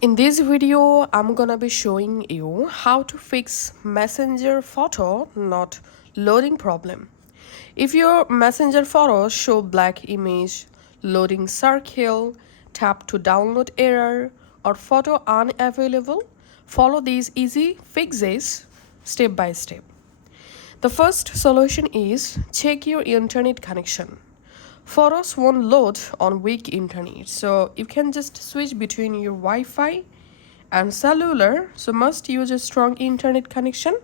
In this video, I'm gonna be showing you how to fix Messenger photo not loading problem. If your Messenger photos show black image, loading circle, tap to download error, or photo unavailable, follow these easy fixes step by step. The first solution is check your internet connection. Photos won't load on weak internet, so you can just switch between your Wi-Fi and cellular, so must use a strong internet connection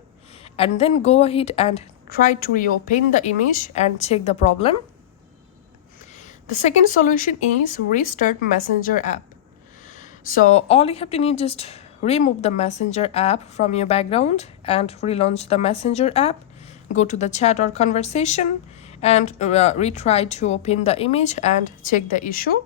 and then go ahead and try to reopen the image and check the problem. The second solution is restart Messenger app. So all you have to need just remove the Messenger app from your background and relaunch the Messenger app. Go to the chat or conversation and retry to open the image and check the issue.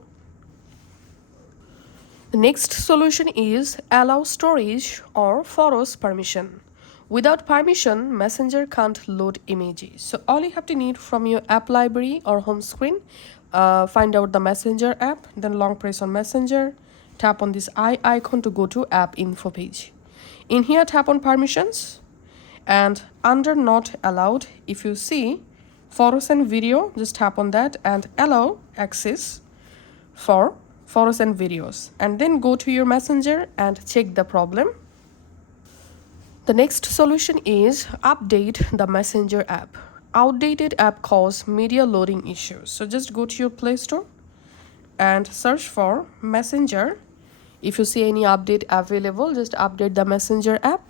The next solution is allow storage or photos permission. Without permission, Messenger can't load images. So all you have to need from your app library or home screen, find out the Messenger app, then long press on Messenger, tap on this eye icon to go to app info page. In here, tap on permissions and under not allowed, if you see photos and video, just tap on that and allow access for photos and videos, and then go to your Messenger and check the problem. The next solution is update the Messenger app. Outdated app cause media loading issues. So just go to your Play Store and search for Messenger. If you see any update available, just update the Messenger app.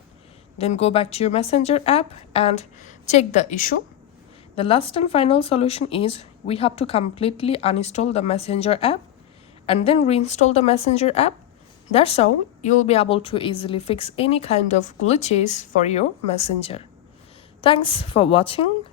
Then go back to your Messenger app and check the issue. The last and final solution is we have to completely uninstall the Messenger app and then reinstall the Messenger app. That's how you'll be able to easily fix any kind of glitches for your Messenger. Thanks for watching.